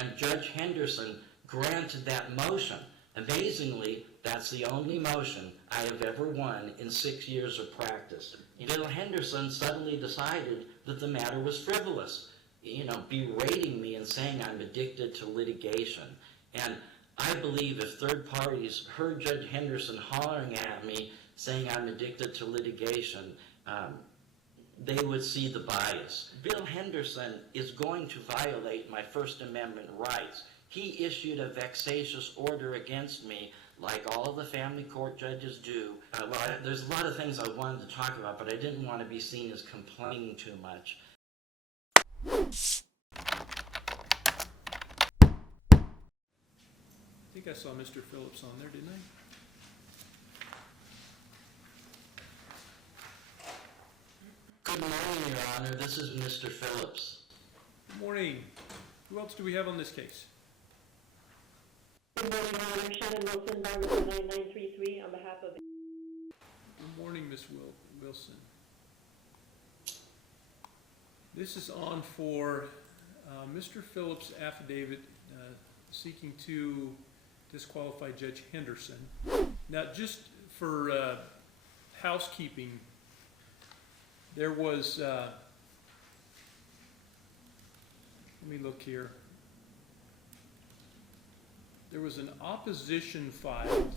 and Judge Henderson granted that motion. Amazingly, that's the only motion I have ever won in 6 years of practice. Bill Henderson suddenly decided that the matter was frivolous, berating me and saying I'm addicted to litigation. And I believe if third parties heard Judge Henderson hollering at me saying I'm addicted to litigation, they would see the bias. Bill Henderson is going to violate my First Amendment rights. He issued a vexatious order against me, like all the family court judges do. There's a lot of things I wanted to talk about, but I didn't want to be seen as complaining too much. I think I saw Mr. Phillips on there, didn't I? Good morning, Your Honor. This is Mr. Phillips. Good morning. Who else do we have on this case? Good morning, Your Honor. Shannon Wilson, bar number 9933, on behalf of... Good morning, Ms. Wilson. This is on for Mr. Phillips' affidavit seeking to disqualify Judge Henderson. Now, just for housekeeping, there was, let me look here. There was an opposition filed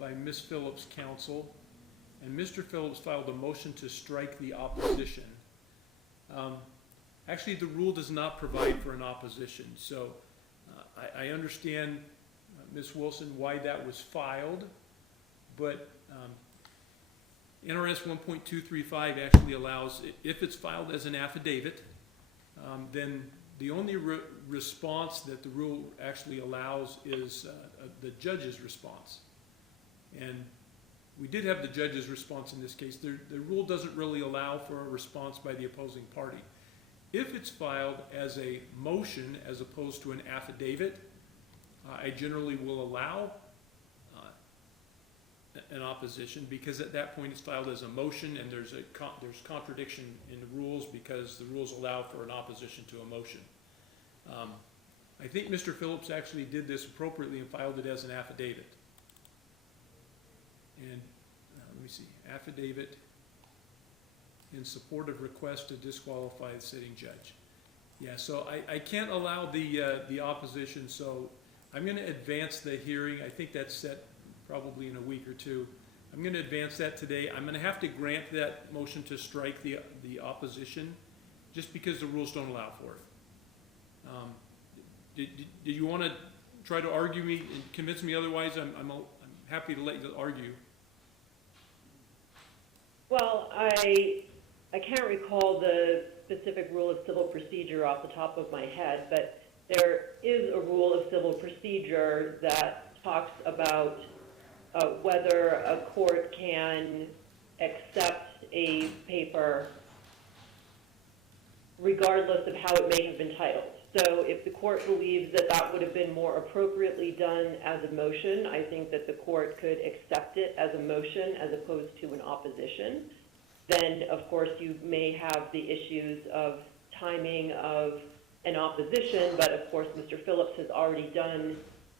by Ms. Phillips' counsel, and Mr. Phillips filed a motion to strike the opposition. Actually, the rule does not provide for an opposition, so I understand, Ms. Wilson, why that was filed, but NRS 1.235 actually allows, if it's filed as an affidavit, then the only response that the rule actually allows is the judge's response. And we did have the judge's response in this case. The rule doesn't really allow for a response by the opposing party. If it's filed as a motion as opposed to an affidavit, I generally will allow an opposition, because at that point it's filed as a motion, and there's contradiction in the rules because the rules allow for an opposition to a motion. I think Mr. Phillips actually did this appropriately and filed it as an affidavit. And let me see, affidavit in support of request to disqualify the sitting judge. Yeah, so I can't allow the opposition, so I'm going to advance the hearing. I think that's set probably in a week or two. I'm going to advance that today. I'm going to have to grant that motion to strike the opposition, just because the rules don't allow for it. Do you want to try to argue me and convince me otherwise? I'm happy to let you argue. Well, I can't recall the specific rule of civil procedure off the top of my head, but there is a rule of civil procedure that talks about whether a court can accept a paper regardless of how it may have been titled. So if the court believes that that would have been more appropriately done as a motion, I think that the court could accept it as a motion as opposed to an opposition. Then, of course, you may have the issues of timing of an opposition, but of course Mr. Phillips has already done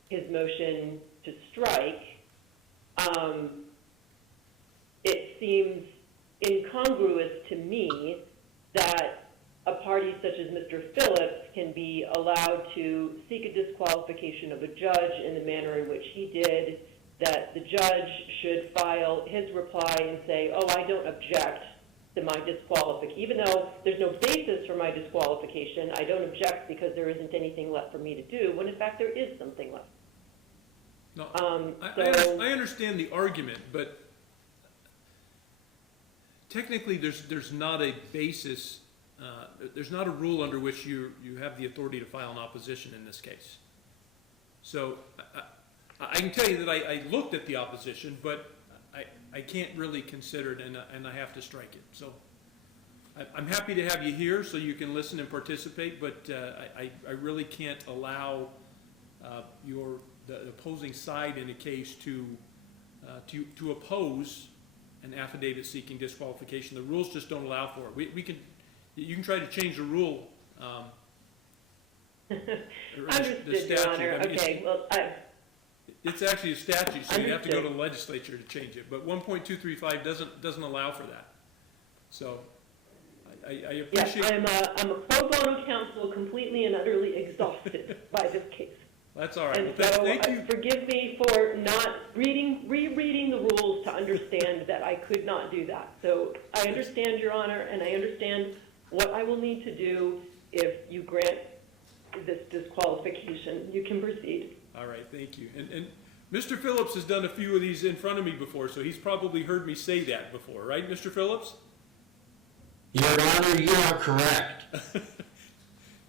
his motion to strike. It seems incongruous to me that a party such as Mr. Phillips can be allowed to seek a disqualification of a judge in the manner in which he did, that the judge should file his reply and say, oh, I don't object to my disqualification. Even though there's no basis for my disqualification, I don't object because there isn't anything left for me to do, when in fact there is something left. No, I understand the argument, but technically there's not a basis, there's not a rule under which you have the authority to file an opposition in this case. So I can tell you that I looked at the opposition, but I can't really consider it, and I have to strike it. So I'm happy to have you here so you can listen and participate, but I really can't allow the opposing side in a case to oppose an affidavit seeking disqualification. The rules just don't allow for it. You can try to change the rule or the Understood, Your statute. Honor. I mean, Okay, well, it's actually a statute, so you have to go to Understood. the legislature to change it, but 1.235 doesn't allow for that. So, I yes, appreciate. I'm a pro bono counsel, completely and utterly exhausted by this case. That's all right. And Well, so, thank you. forgive me for not rereading the rules to understand that I could not do that. So I understand, Your Honor, and I understand what I will need to do if you grant this disqualification. You can proceed. All right, thank you. And Mr. Phillips has done a few of these in front of me before, so he's probably heard me say that before, right, Mr. Phillips? Your Honor, you are correct.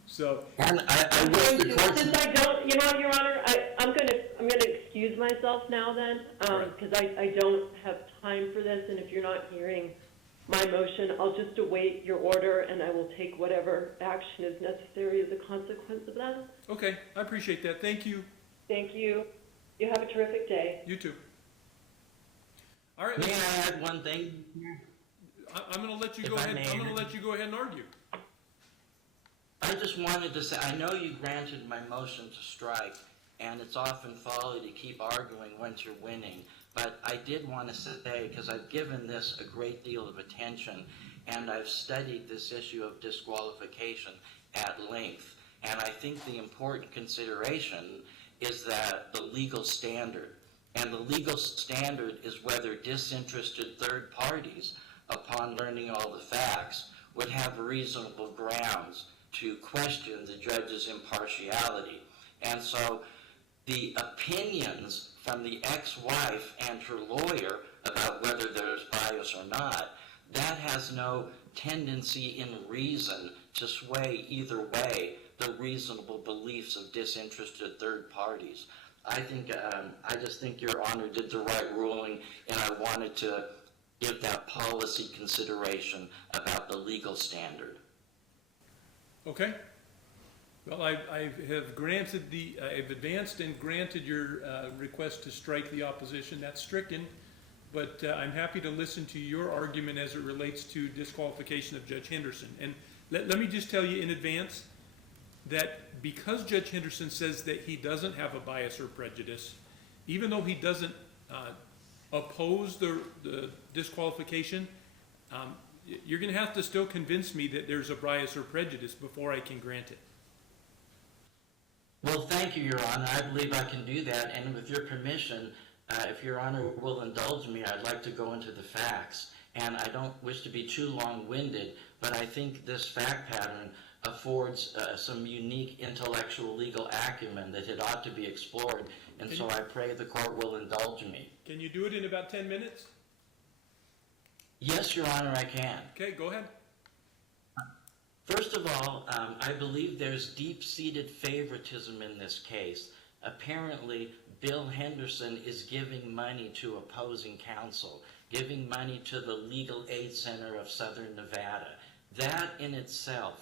So, And I wish the court. Since I don't, Your Honor, I'm gonna excuse myself now then, Right. because I don't have time for this, and if you're not hearing my motion, I'll just await your order, and I will take whatever action is necessary as a consequence of that. okay, I appreciate that. Thank you. Thank you. You have a terrific day. You too. All right, May I add one thing? I'm gonna let you If go I ahead, may. I'm gonna let you go ahead and argue. I just wanted to say, I know you granted my motion to strike, and it's often folly to keep arguing once you're winning, but I did want to say, because I've given this a great deal of attention, and I've studied this issue of disqualification at length, and I think the important consideration is that the legal standard, and the legal standard is whether disinterested third parties, upon learning all the facts, would have reasonable grounds to question the judge's impartiality. And so the opinions from the ex-wife and her lawyer about whether there's bias or not, that has no tendency in reason to sway either way the reasonable beliefs of disinterested third parties. I just think Your Honor did the right ruling, and I wanted to give that policy consideration about the legal standard. Okay. Well, I have granted I've advanced and granted your request to strike the opposition. That's stricken, but I'm happy to listen to your argument as it relates to disqualification of Judge Henderson. And let me just tell you in advance that because Judge Henderson says that he doesn't have a bias or prejudice, even though he doesn't oppose the disqualification, you're going to have to still convince me that there's a bias or prejudice before I can grant it. Well, thank you, Your Honor. I believe I can do that, and with your permission, if Your Honor will indulge me, I'd like to go into the facts. And I don't wish to be too long-winded, but I think this fact pattern affords some unique intellectual legal acumen that it ought to be explored, and so I pray the court will indulge me. Can you do it in about 10 minutes? Yes, Your Honor, I can. Okay, go ahead. First of all, I believe there's deep-seated favoritism in this case. Apparently, Bill Henderson is giving money to opposing counsel, giving money to the Legal Aid Center of Southern Nevada. That in itself,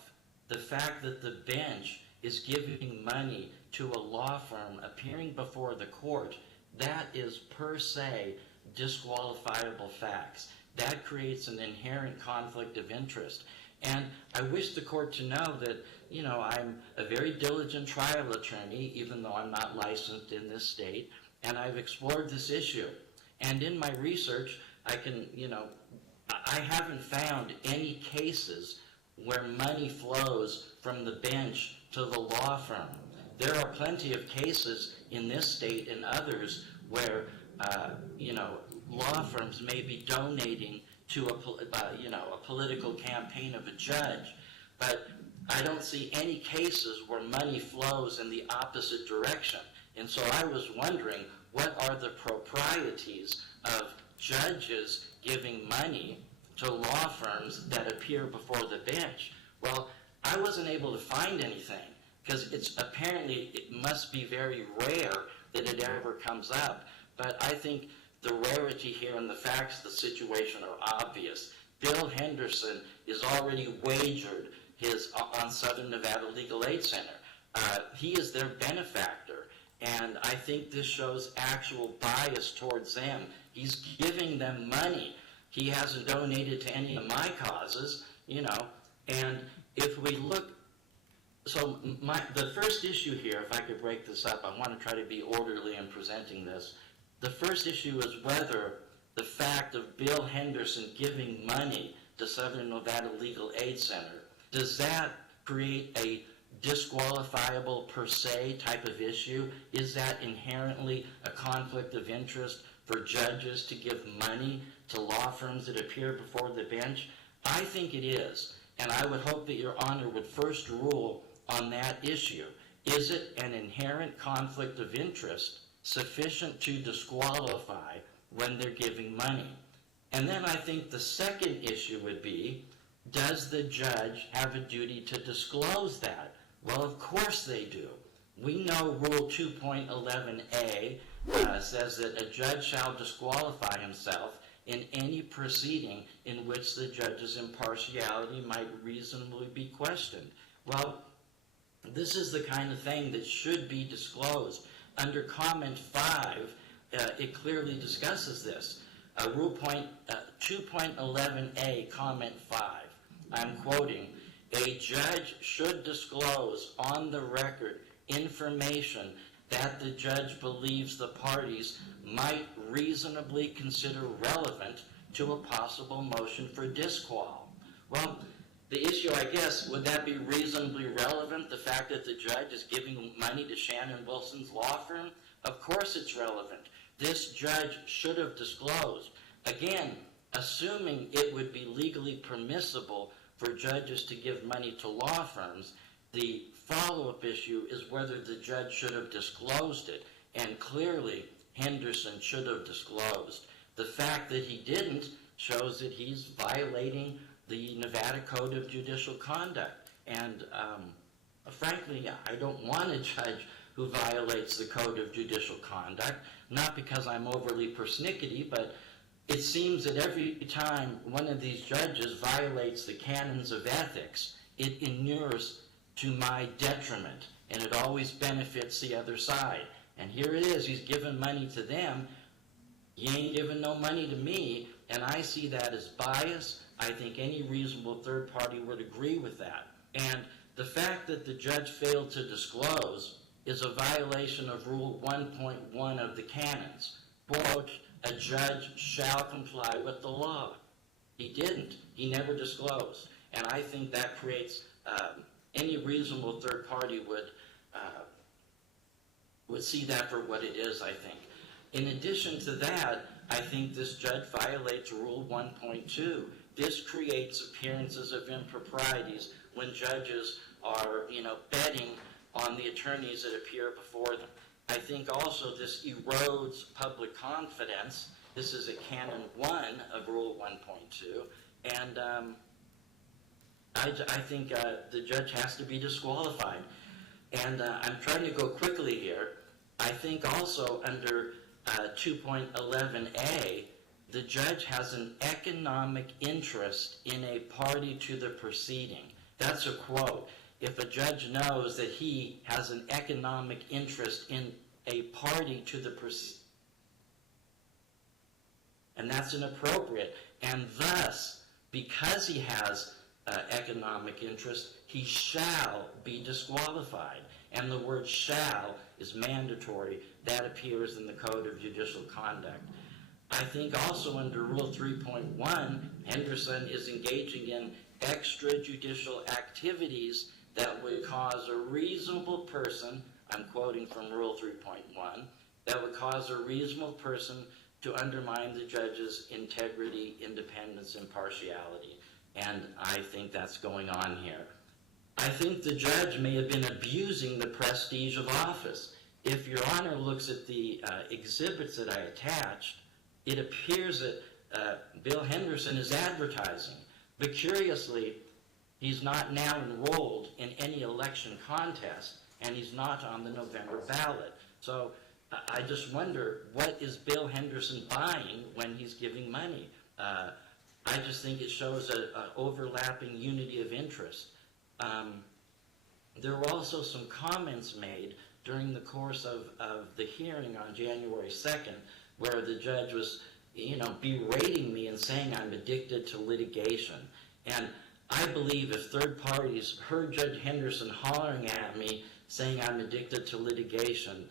the fact that the bench is giving money to a law firm appearing before the court, that is per se disqualifiable facts. That creates an inherent conflict of interest. And I wish the court to know that, I'm a very diligent trial attorney, even though I'm not licensed in this state, and I've explored this issue. And in my research, I haven't found any cases where money flows from the bench to the law firm. There are plenty of cases in this state and others where, law firms may be donating to a political campaign of a judge, but I don't see any cases where money flows in the opposite direction. And so I was wondering, what are the proprieties of judges giving money to law firms that appear before the bench? Well, I wasn't able to find anything, because it must be very rare that it ever comes up. But I think the rarity here and the facts of the situation are obvious. Bill Henderson is already wagered on Southern Nevada Legal Aid Center. He is their benefactor, and I think this shows actual bias towards them. He's giving them money. He hasn't donated to any of my causes, and if we look So the first issue here, if I could break this up, I want to try to be orderly in presenting this. The first issue is whether the fact of Bill Henderson giving money to Southern Nevada Legal Aid Center, does that create a disqualifiable per se type of issue? Is that inherently a conflict of interest for judges to give money to law firms that appear before the bench? I think it is, and I would hope that Your Honor would first rule on that issue. Is it an inherent conflict of interest sufficient to disqualify when they're giving money? And then I think the second issue would be, does the judge have a duty to disclose that? Well, of course they do. We know Rule 2.11a says that a judge shall disqualify himself in any proceeding in which the judge's impartiality might reasonably be questioned. Well, this is the kind of thing that should be disclosed. Under Comment 5, it clearly discusses this. Rule 2.11a, Comment 5, I'm quoting, a judge should disclose on the record information that the judge believes the parties might reasonably consider relevant to a possible motion for disqual. Well, the issue, I guess, would that be reasonably relevant, the fact that the judge is giving money to Shannon Wilson's law firm? Of course it's relevant. This judge should have disclosed. Again, assuming it would be legally permissible for judges to give money to law firms, the follow-up issue is whether the judge should have disclosed it. And clearly, Henderson should have disclosed. The fact that he didn't shows that he's violating the Nevada Code of Judicial Conduct. And frankly, I don't want a judge who violates the Code of Judicial Conduct, not because I'm overly persnickety, but it seems that every time one of these judges violates the canons of ethics, it inures to my detriment, and it always benefits the other side. And here it is, he's giving money to them, he ain't giving no money to me, and I see that as bias. I think any reasonable third party would agree with that. And the fact that the judge failed to disclose is a violation of Rule 1.1 of the canons. Quote, a judge shall comply with the law. He didn't. He never disclosed. And I think that creates, any reasonable third party would see that for what it is, I think. In addition to that, I think this judge violates Rule 1.2. This creates appearances of improprieties when judges are, betting on the attorneys that appear before them. I think also this erodes public confidence. This is a Canon 1 of Rule 1.2, and I think the judge has to be disqualified. And I'm trying to go quickly here. I think also under 2.11a, the judge has an economic interest in a party to the proceeding. That's a quote. If a judge knows that he has an economic interest in a party to the proceeding, and that's inappropriate, and thus, because he has economic interest, he shall be disqualified. And the word shall is mandatory. That appears in the Code of Judicial Conduct. I think also under Rule 3.1, Henderson is engaging in extrajudicial activities that would cause a reasonable person, I'm quoting from Rule 3.1, that would cause a reasonable person to undermine the judge's integrity, independence, impartiality. And I think that's going on here. I think the judge may have been abusing the prestige of office. If Your Honor looks at the exhibits that I attached, it appears that Bill Henderson is advertising. But curiously, he's not now enrolled in any election contest, and he's not on the November ballot. So I just wonder, what is Bill Henderson buying when he's giving money? I just think it shows an overlapping unity of interest. There were also some comments made during the course of the hearing on January 2nd, where the judge was, berating me and saying I'm addicted to litigation. And I believe if third parties heard Judge Henderson hollering at me saying I'm addicted to litigation,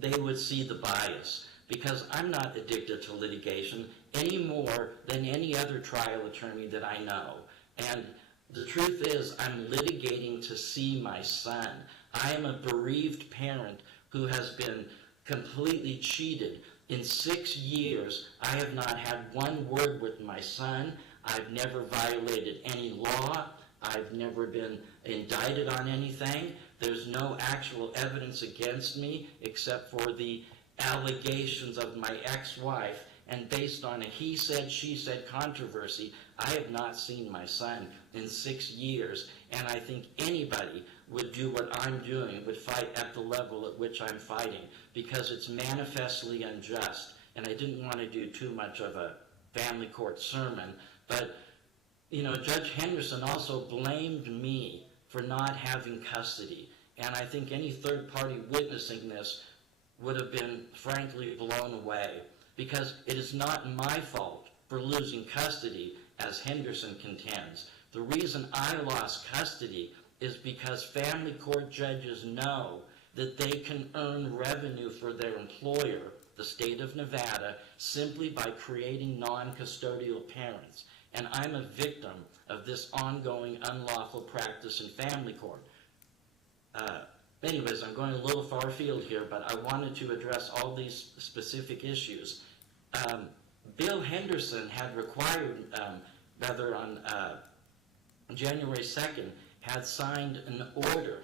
they would see the bias, because I'm not addicted to litigation any more than any other trial attorney that I know. And the truth is, I'm litigating to see my son. I am a bereaved parent who has been completely cheated. In 6 years, I have not had one word with my son. I've never violated any law. I've never been indicted on anything. There's no actual evidence against me except for the allegations of my ex-wife, and based on a he said, she said controversy, I have not seen my son in 6 years, and I think anybody would do what I'm doing, would fight at the level at which I'm fighting, because it's manifestly unjust. And I didn't want to do too much of a family court sermon, but Judge Henderson also blamed me for not having custody, and I think any third party witnessing this would have been frankly blown away, because it is not my fault for losing custody, as Henderson contends. The reason I lost custody is because family court judges know that they can earn revenue for their employer, the state of Nevada, simply by creating non-custodial parents. And I'm a victim of this ongoing unlawful practice in family court. Anyways, I'm going a little far afield here, but I wanted to address all these specific issues. Bill Henderson had required, on January 2nd, had signed an order,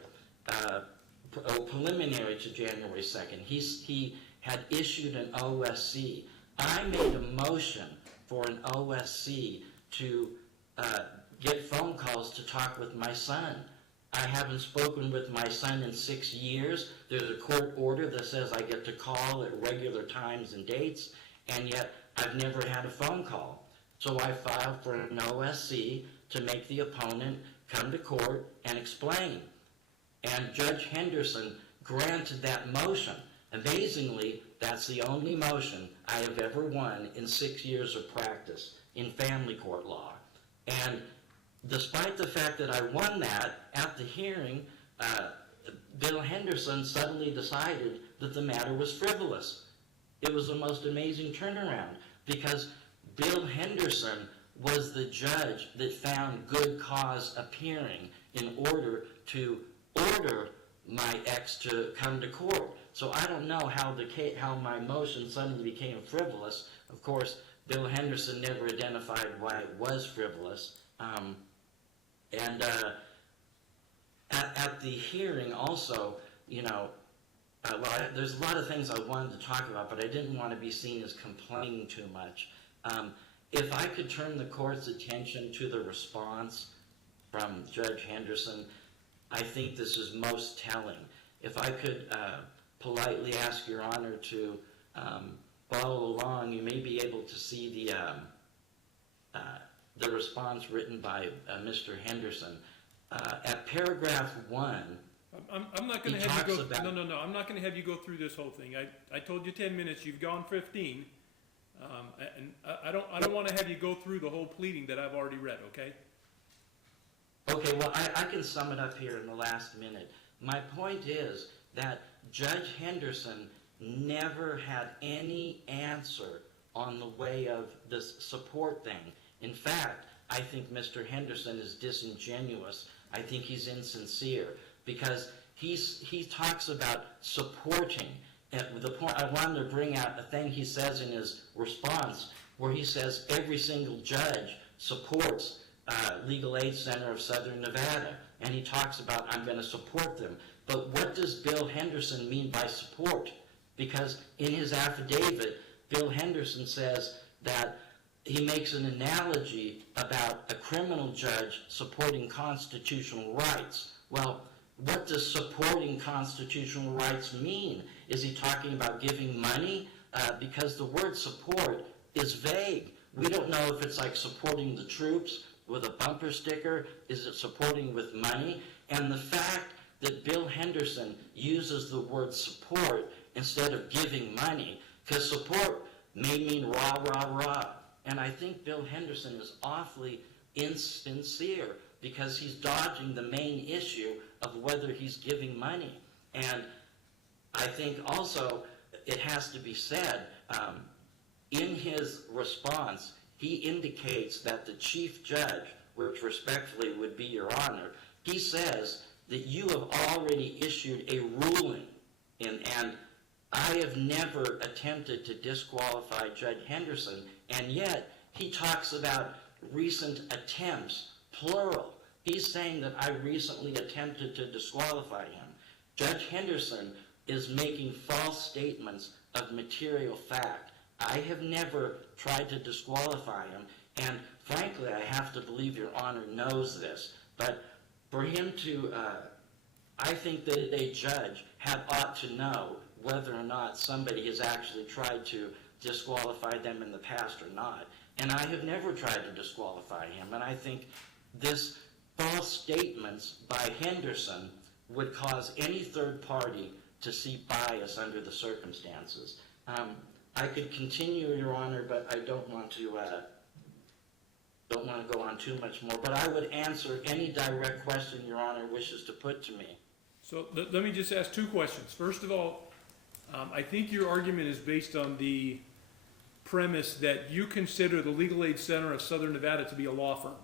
preliminary to January 2nd. He had issued an OSC. I made a motion for an OSC to get phone calls to talk with my son. I haven't spoken with my son in 6 years. There's a court order that says I get to call at regular times and dates, and yet I've never had a phone call. So I filed for an OSC to make the opponent come to court and explain. And Judge Henderson granted that motion. Amazingly, that's the only motion I have ever won in 6 years of practice in family court law. And despite the fact that I won that, at the hearing, Bill Henderson suddenly decided that the matter was frivolous. It was the most amazing turnaround, because Bill Henderson was the judge that found good cause appearing in order to order my ex to come to court. So I don't know how my motion suddenly became frivolous. Of course, Bill Henderson never identified why it was frivolous. At the hearing also, there's a lot of things I wanted to talk about, but I didn't want to be seen as complaining too much. If I could turn the court's attention to the response from Judge Henderson, I think this is most telling. If I could politely ask Your Honor to follow along, you may be able to see the response written by Mr. Henderson. At paragraph 1, I'm not going to have you go. about- No. I'm not going to have you go through this whole thing. I told you 10 minutes. You've gone 15, and I don't want to have you go through the whole pleading that I've already read. Okay. Okay, well, I can sum it up here in the last minute. My point is that Judge Henderson never had any answer on the way of this support thing. In fact, I think Mr. Henderson is disingenuous. I think he's insincere, because he talks about supporting. And the point I wanted to bring out, a thing he says in his response, where he says every single judge supports Legal Aid Center of Southern Nevada, and he talks about, I'm going to support them. But what does Bill Henderson mean by support? Because in his affidavit, Bill Henderson says that he makes an analogy about a criminal judge supporting constitutional rights. Well, what does supporting constitutional rights mean? Is he talking about giving money? Because the word support is vague. We don't know if it's like supporting the troops with a bumper sticker. Is it supporting with money? And the fact that Bill Henderson uses the word support instead of giving money, because support may mean rah, rah, rah. And I think Bill Henderson is awfully insincere because he's dodging the main issue of whether he's giving money. And I think also it has to be said, in his response, he indicates that the chief judge, which respectfully would be Your Honor, he says that you have already issued a ruling, and I have never attempted to disqualify Judge Henderson, and yet he talks about recent attempts, plural. He's saying that I recently attempted to disqualify him. Judge Henderson is making false statements of material fact. I have never tried to disqualify him, and frankly, I have to believe Your Honor knows this, but for him to, I think that a judge ought to know whether or not somebody has actually tried to disqualify them in the past or not. And I have never tried to disqualify him, and I think this false statements by Henderson would cause any third party to see bias under the circumstances. I could continue, Your Honor, but I don't want to go on too much more. But I would answer any direct question Your Honor wishes to put to me. So let me just ask two questions. First of all, I think your argument is based on the premise that you consider the Legal Aid Center of Southern Nevada to be a law firm.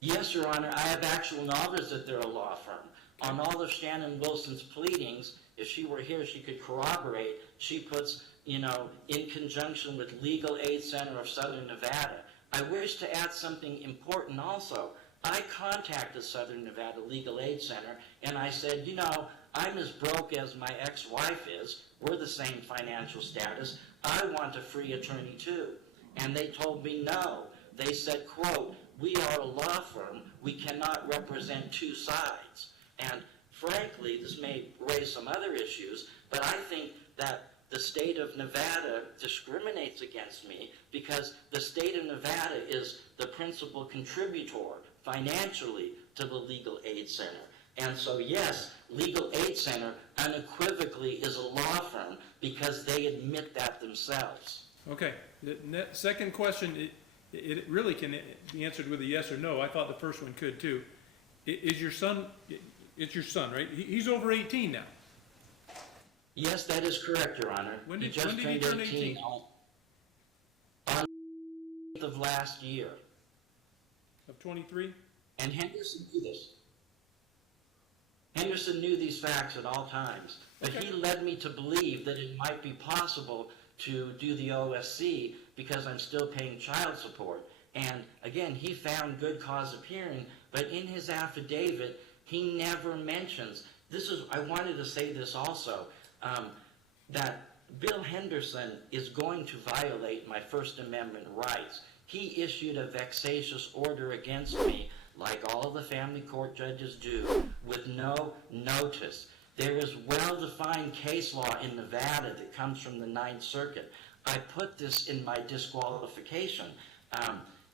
Yes, Your Honor, I have actual knowledge that they're a law firm. On all of Shannon Wilson's pleadings, if she were here, she could corroborate. She puts, in conjunction with Legal Aid Center of Southern Nevada. I wish to add something important also. I contacted Southern Nevada Legal Aid Center, and I said, I'm as broke as my ex-wife is. We're the same financial status. I want a free attorney too. And they told me no. They said, quote, we are a law firm. We cannot represent two sides. And frankly, this may raise some other issues, but I think that the state of Nevada discriminates against me because the state of Nevada is the principal contributor financially to the Legal Aid Center. And so yes, Legal Aid Center unequivocally is a law firm because they admit that themselves. Okay. The second question, it really can be answered with a yes or no. I thought the first one could too. Is your son, it's your son, right? He's over 18 now. Yes, that is correct, Your Honor. When did he turn 18? On the of last year. Of 23? And Henderson knew this. Henderson knew these facts at all times. But Okay. he led me to believe that it might be possible to do the OSC because I'm still paying child support. And again, he found good cause of hearing, but in his affidavit, he never mentions, I wanted to say this also, that Bill Henderson is going to violate my First Amendment rights. He issued a vexatious order against me, like all of the family court judges do, with no notice. There is well-defined case law in Nevada that comes from the Ninth Circuit. I put this in my disqualification.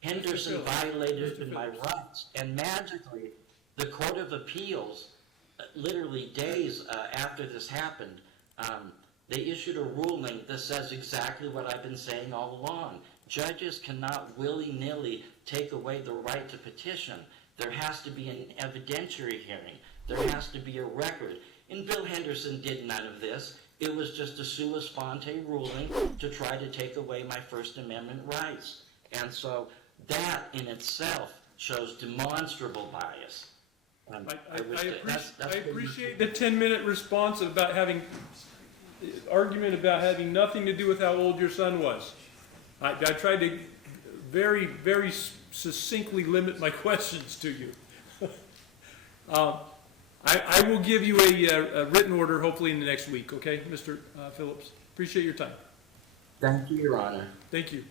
Henderson violated my rights, and magically, the Court of Appeals, literally days after this happened, they issued a ruling that says exactly what I've been saying all along. Judges cannot willy-nilly take away the right to petition. There has to be an evidentiary hearing. There has to be a record. And Bill Henderson did none of this. It was just a sua sponte ruling to try to take away my First Amendment rights. And so that in itself shows demonstrable bias. I appreciate the 10-minute response about having argument about having nothing to do with how old your son was. I tried to very, very succinctly limit my questions to you. I will give you a written order hopefully in the next week, okay, Mr. Phillips? Appreciate your time. Thank you, Your Honor. Thank you.